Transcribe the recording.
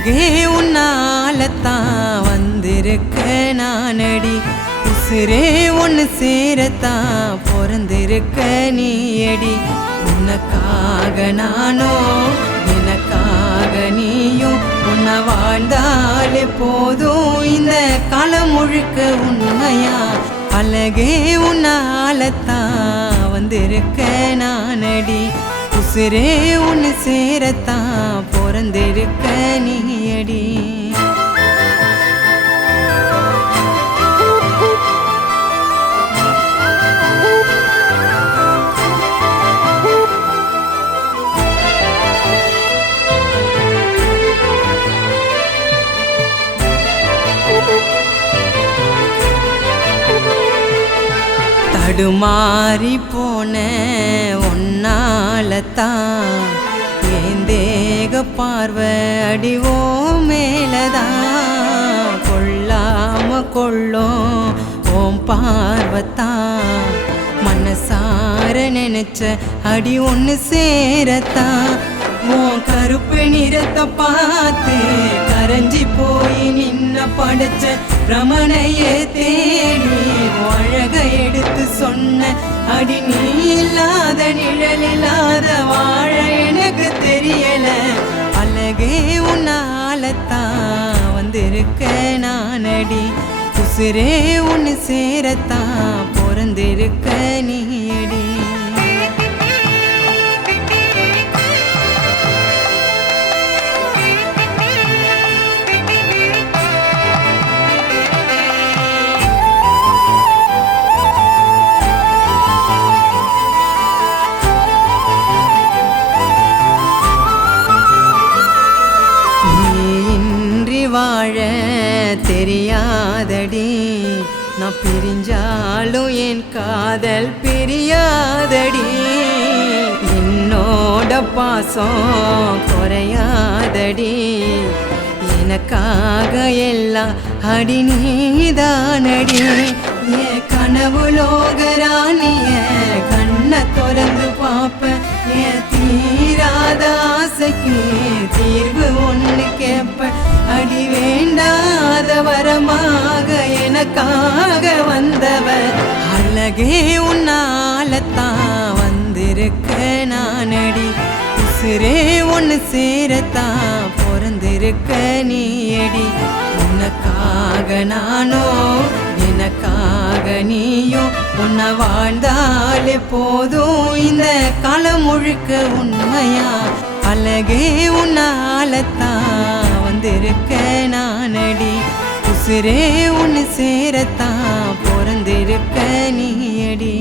அழகே உன்னாலத்தான் வந்திருக்க நானடி உசுரே ஒன்று சேரத்தான் பிறந்திருக்க நீயடி உனக்காக நானோ எனக்காக நீயும் உன்னை வாழ்ந்தாலே போதும் இந்த காலம் முழுக்க உண்மையா அழகே உன்னாலத்தான் வந்திருக்க நானடி உசுரே ஒன்று சேரத்தான் பிறந்திருக்க நீயடி தடுமாறி போன ஒன்னாலத்தான் என் தேக பார்வை அடிவோ மேலதான் கொள்ளாம கொள்ளும் ஓம் பார்வத்தான் மனசார நினைச்ச அடி ஒன்று சேரத்தான் உன் கருப்பு நிறத்தை பார்த்து கரைஞ்சி போய் நின்ன படைச்ச ரமணையே தேடி அழக எடுத்து சொன்ன அடி நீ இல்லாத நிழல் இல்லாத வாழ எனக்கு தெரியல அழகே உன்னாலத்தான் வந்திருக்க நானடி உசுரே ஒன்று சேரத்தான் பிறந்திருக்க நீயடி வாழ தெரியாதடி நான் பிரிஞ்சாலும் என் காதல் பிரியாதடி என்னோட பாசம் குறையாதடி எனக்காக எல்லாம் அடி நீதானடி என் கனவு லோகராணிய கண்ணை திறந்து பார்ப்ப என் தீராத ஆசைக்கு தீர்வு ஒன்று கேட்ப அடி வேண்டாத வரமாக எனக்காக வந்தவர் அழகே உன்னாலத்தான் வந்திருக்க நானடி உசுரே ஒன்று சேரத்தான் பிறந்திருக்க நீயடி உனக்காக நானோ எனக்காக நீயும் உன்னை வாழ்ந்தாலே போதும் இந்த காலம் முழுக்க உண்மையா அழகே உன்னாலத்தான் வந்திருக்க நானடி உசுரே ஒன்று சேரத்தான் பிறந்திருக்க நீயடி